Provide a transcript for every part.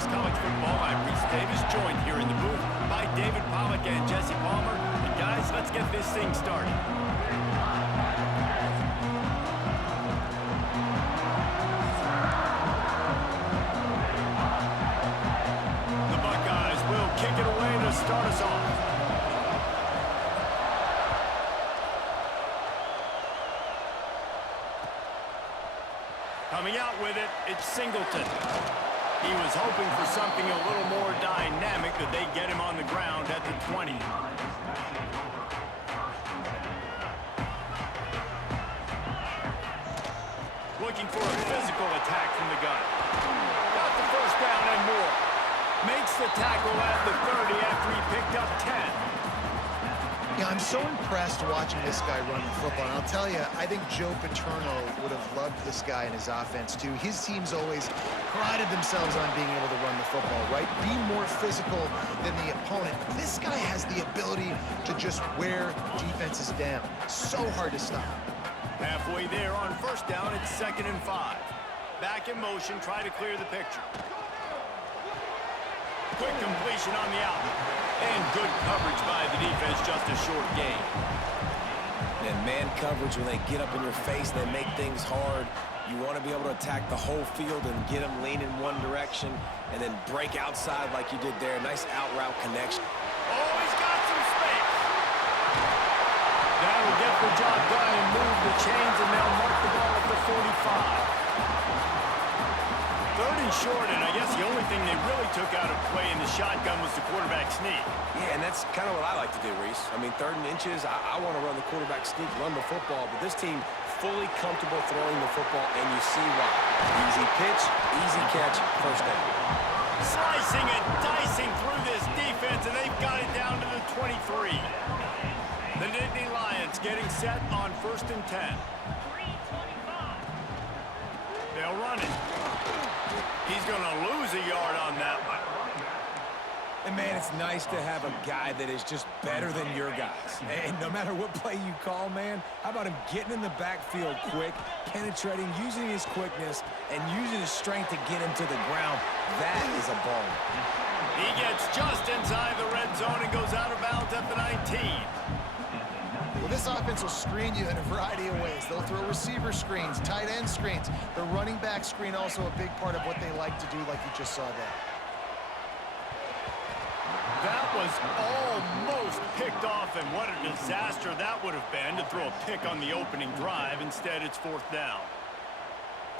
Talks College Football. I'm Reese Davis, joined here in the booth by David Pollack and Jesse Palmer. And guys, let's get this thing started. The Buckeyes will kick it away to start us off. Coming out with it, it's Singleton. He was hoping for something a little more dynamic, that they get him on the ground at the 20. Looking for a physical attack from the gun. Got the first down and more. Makes the tackle at the 30 after he picked up 10. Yeah, I'm so impressed watching this guy run the football. And I'll tell you, I think Joe Paterno would have loved this guy in his offense too. His teams always prided themselves on being able to run the football, right? Be more physical than the opponent. This guy has the ability to just wear defenses down. So hard to stop. Halfway there on first down, it's 2nd and 5. Back in motion, try to clear the picture. Quick completion on the out. And good coverage by the defense, just a short gain. And man coverage, when they get up in your face, they make things hard. You want to be able to attack the whole field and get them lean in one direction and then break outside like you did there. Nice out route connection. Oh, he's got some space. That'll get the job done and move the chains, and they'll mark the ball at the 45. 3rd and short, and I guess the only thing they really took out of play in the shotgun was the quarterback sneak. Yeah, and that's kind of what I like to do, Reese. I mean, 3rd and inches, I want to run the quarterback sneak, run the football, but this team fully comfortable throwing the football, and you see why. Easy pitch, easy catch, first down. Slicing and dicing through this defense, and they've got it down to the 23. The Nittany Lions getting set on 1st and 10. They'll run it. He's going to lose a yard on that one. And, man, it's nice to have a guy that is just better than your guys. And no matter what play you call, man, how about him getting in the backfield quick, penetrating, using his quickness, and using his strength to get him to the ground? That is a ball. He gets just inside the red zone and goes out of bounds at the 19. Well, this offense will screen you in a variety of ways. They'll throw receiver screens, tight end screens. The running back screen also a big part of what they like to do, like you just saw there. That was almost picked off, and what a disaster that would have been to throw a pick on the opening drive. Instead, it's 4th down.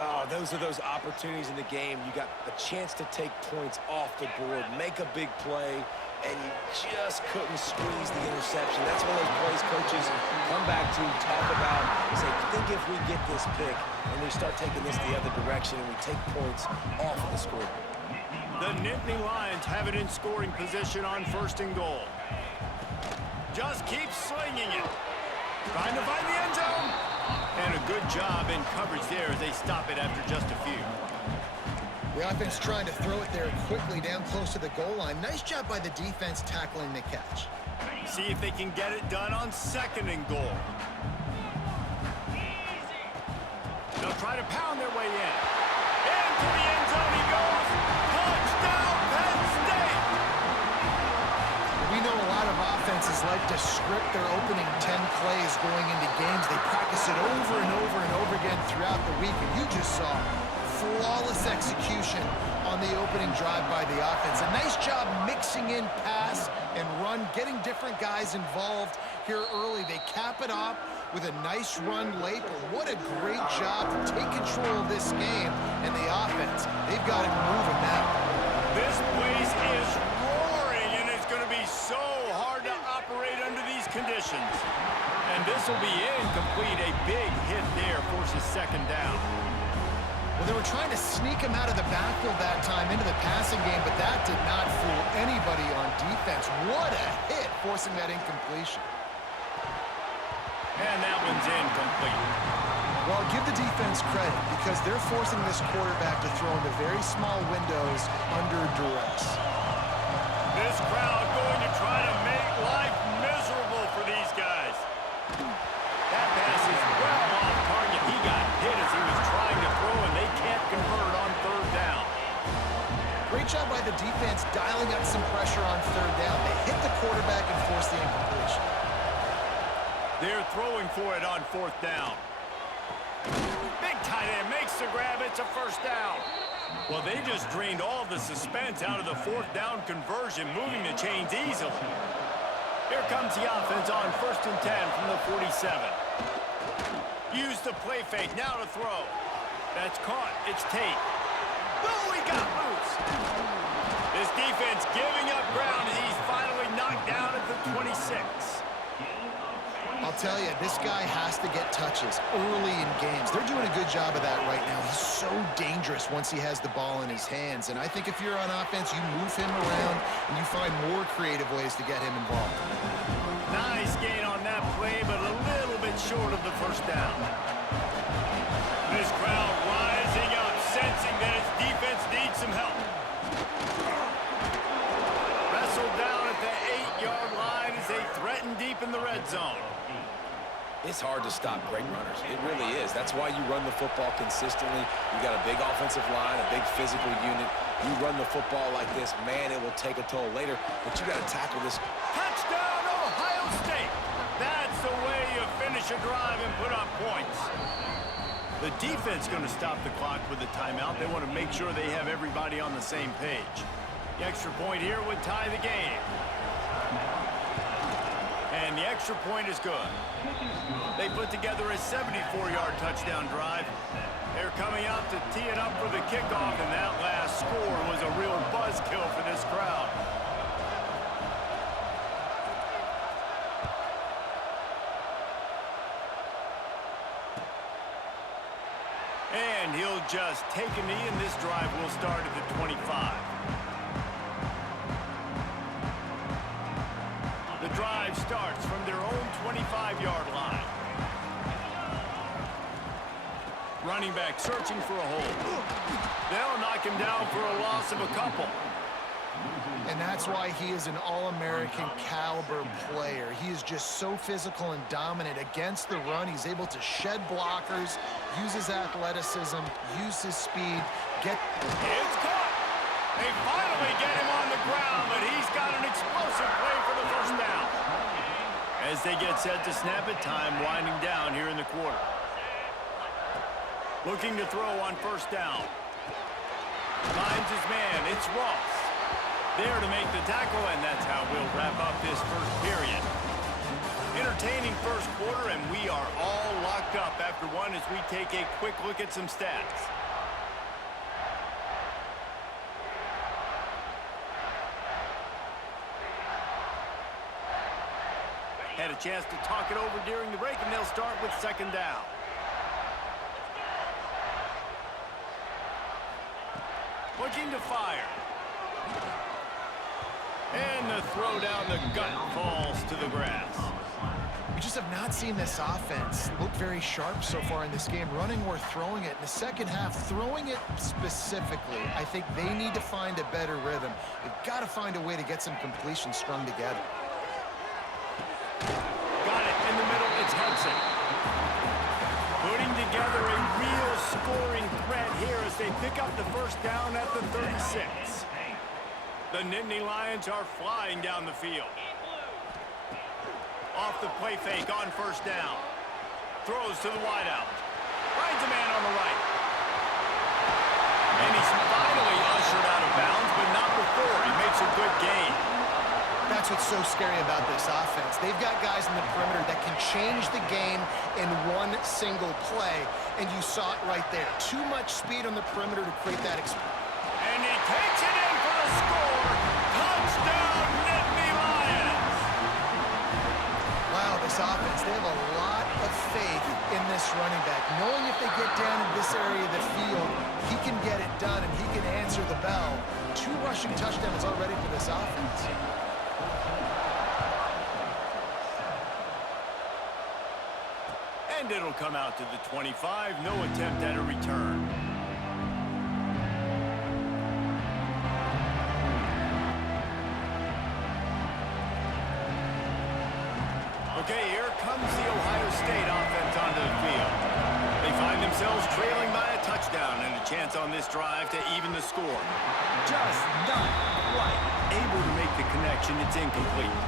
Oh, those are those opportunities in the game. You got a chance to take points off the board, make a big play, and you just couldn't squeeze the interception. That's one of those plays coaches come back to, talk about, say, think if we get this pick and we start taking this the other direction and we take points off of the scoreboard. The Nittany Lions have it in scoring position on 1st and goal. Just keep slinging it. Trying to find the end zone. And a good job in coverage there as they stop it after just a few. The offense trying to throw it there quickly down close to the goal line. Nice job by the defense tackling the catch. See if they can get it done on 2nd and goal. They'll try to pound their way in. Into the end zone he goes. Touchdown, Penn State! We know a lot of offenses like to script their opening 10 plays going into games. They practice it over and over and over again throughout the week. And you just saw flawless execution on the opening drive by the offense. A nice job mixing in pass and run, getting different guys involved here early. They cap it off with a nice run late, but what a great job to take control of this game and the offense. They've got it moving now. This place is roaring, and it's going to be so hard to operate under these conditions. And this will be incomplete. A big hit there forces 2nd down. Well, they were trying to sneak him out of the backfield that time into the passing game, but that did not fool anybody on defense. What a hit, forcing that incompletion. And that one's incomplete. Well, give the defense credit because they're forcing this quarterback to throw into very small windows under duress. This crowd going to try to make life miserable for these guys. That pass is well off target. He got hit as he was trying to throw, and they can't convert on 3rd down. Great job by the defense dialing up some pressure on third down. They hit the quarterback and force the incompletion. They're throwing for it on fourth down. Big tight end makes the grab. It's a first down. Well, they just drained all the suspense out of the fourth down conversion, moving the chains easily. Here comes the offense on 1st and 10 from the 47. Use the play fake. Now to throw. That's caught. It's Tate. Oh, he got loose. This defense giving up ground as he's finally knocked down at the 26. I'll tell you, this guy has to get touches early in games. They're doing a good job of that right now. He's so dangerous once he has the ball in his hands. And I think if you're on offense, you move him around and you find more creative ways to get him involved. Nice gain on that play, but a little bit short of the first down. This crowd rising up, sensing that its defense needs some help. Wrestled down at the 8-yard line as they threaten deep in the red zone. It's hard to stop great runners. It really is. That's why you run the football consistently. You got a big offensive line, a big physical unit. You run the football like this, man, it will take a toll later, but you got to tackle this. Touchdown, Ohio State! That's the way you finish a drive and put up points. The defense going to stop the clock with a timeout. They want to make sure they have everybody on the same page. The extra point here would tie the game. And the extra point is good. They put together a 74-yard touchdown drive. They're coming out to tee it up for the kickoff, and that last score was a real buzzkill for this crowd. And he'll just take a knee, and this drive will start at the 25. The drive starts from their own 25-yard line. Running back searching for a hole. They'll knock him down for a loss of a couple. And that's why he is an All-American caliber player. He is just so physical and dominant against the run. He's able to shed blockers, use his athleticism, use his speed, It's caught! They finally get him on the ground, but he's got an explosive play for the first down. As they get set to snap it, time winding down here in the quarter. Looking to throw on first down. Finds his man. It's Ross. There to make the tackle, and that's how we'll wrap up this first period. Entertaining first quarter, and we are all locked up after one as we take a quick look at some stats. Had a chance to talk it over during the break, and they'll start with second down. Looking to fire. And the throw down the gut falls to the grass. We just have not seen this offense look very sharp so far in this game, running or throwing it. In the second half, throwing it specifically, I think they need to find a better rhythm. They've got to find a way to get some completions strung together. Got it in the middle. It's Hudson. Putting together a real scoring threat here as they pick up the first down at the 36. The Nittany Lions are flying down the field. Off the play fake on first down. Throws to the wideout. Finds a man on the right. And he's finally ushered out of bounds, but not before. He makes a good gain. That's what's so scary about this offense. They've got guys in the perimeter that can change the game in one single play, and you saw it right there. Too much speed on the perimeter to create that experience. And he takes it in for a score. Touchdown, Nittany Lions! Wow, this offense, they have a lot of faith in this running back. Knowing if they get down in this area of the field, he can get it done and he can answer the bell. 2 rushing touchdowns already for this offense. And it'll come out to the 25. No attempt at a return. Okay, here comes the Ohio State offense onto the field. They find themselves trailing by a touchdown and a chance on this drive to even the score. Just not quite able to make the connection. It's incomplete.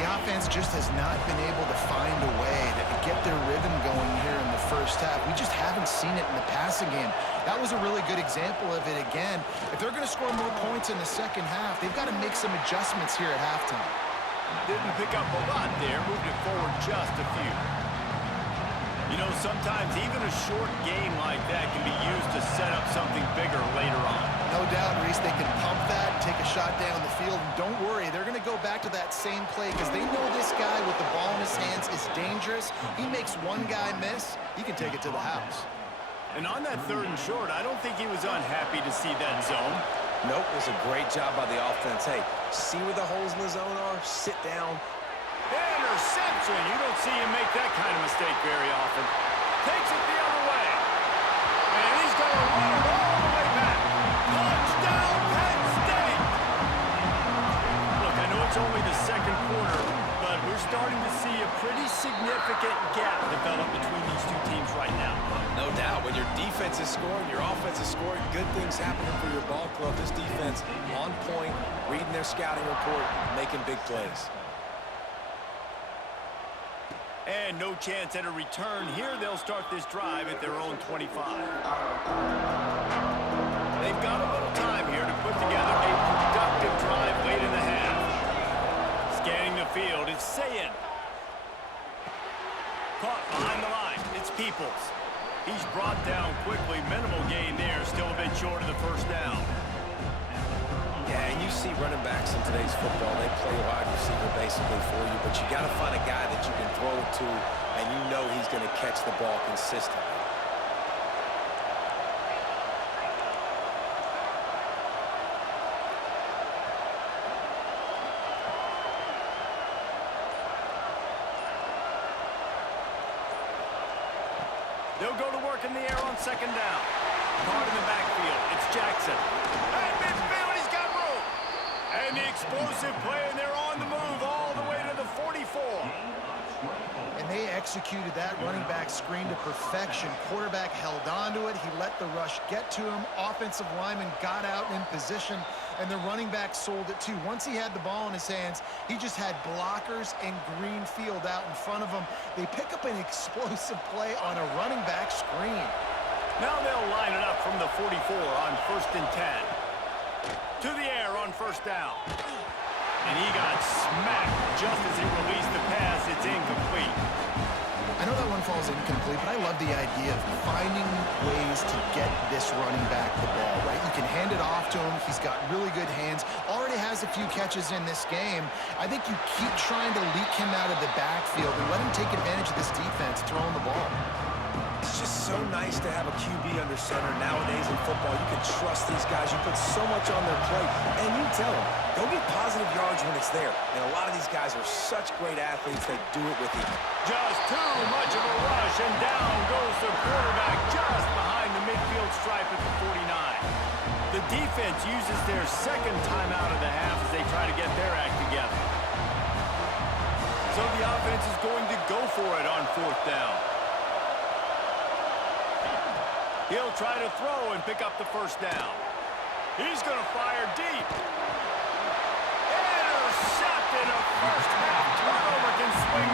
The offense just has not been able to find a way to get their rhythm going here in the first half. We just haven't seen it in the passing game. That was a really good example of it again. If they're going to score more points in the second half, they've got to make some adjustments here at halftime. Didn't pick up a lot there, moved it forward just a few. You know, sometimes even a short game like that can be used to set up something bigger later on. No doubt, Reese, they can pump that and take a shot down the field. And don't worry, they're going to go back to that same play because they know this guy with the ball in his hands is dangerous. He makes one guy miss, he can take it to the house. And on that 3rd and short, I don't think he was unhappy to see that zone. Nope, it was a great job by the offense. Hey, see where the holes in the zone are? Sit down. Interception! You don't see him make that kind of mistake very often. Takes it the other way. And he's going to run it all the way back. Touchdown, Penn State! Look, I know it's only the second quarter, but we're starting to see a pretty significant gap develop between these two teams right now. No doubt. When your defense is scoring, your offense is scoring, good things happening for your ball club. This defense on point, reading their scouting report, making big plays. And no chance at a return here. They'll start this drive at their own 25. They've got a little time here to put together a productive drive late in the half. Scanning the field, it's Sayin. Caught behind the line, it's Peoples. He's brought down quickly. Minimal gain there, still a bit short of the first down. Yeah, and you see running backs in today's football, they play wide receiver basically for you, but you got to find a guy that you can throw it to, and you know he's going to catch the ball consistently. They'll go to work in the air on 2nd down. Caught in the backfield, it's Jackson. Hey, midfield, he's got room. And the explosive play, and they're on the move all the way to the 44. And they executed that running back screen to perfection. Quarterback held onto it. He let the rush get to him. Offensive lineman got out in position, and the running back sold it too. Once he had the ball in his hands, he just had blockers and green field out in front of him. They pick up an explosive play on a running back screen. Now they'll line it up from the 44 on 1st and 10. To the air on 1st down. And he got smacked just as he released the pass. It's incomplete. I know that one falls incomplete, but I love the idea of finding ways to get this running back the ball, right? You can hand it off to him. He's got really good hands. Already has a few catches in this game. I think you keep trying to leak him out of the backfield and let him take advantage of this defense throwing the ball. It's just so nice to have a QB under center nowadays in football. You can trust these guys. You put so much on their plate. And you tell them, go get positive yards when it's there. And a lot of these guys are such great athletes, they do it with you. Just too much of a rush, and down goes the quarterback just behind the midfield stripe at the 49. The defense uses their 2nd time out of the half as they try to get their act together. So the offense is going to go for it on 4th down. He'll try to throw and pick up the 1st down. He's going to fire deep. Intercepted. A first half turnover can swing.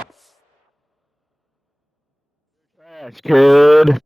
That's good.